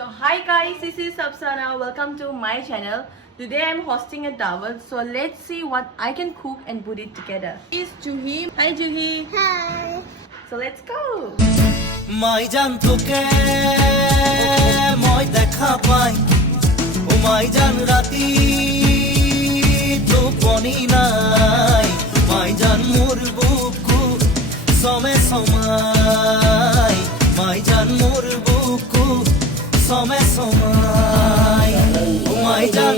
So hi guys, this is Sapsana. Welcome to my channel. Today I'm hosting a dawat. So let's see what I can cook and put it together. This is Juhi. Hi Juhi. Hi. So let's go. মাই জান তোকে মই দেখা পাই ও মাই জান রাতি টোপনি নাই মাই জান মোর বুকু সমে সমাই মাই জান মোর বুকু সমে সমাই ও মাই জান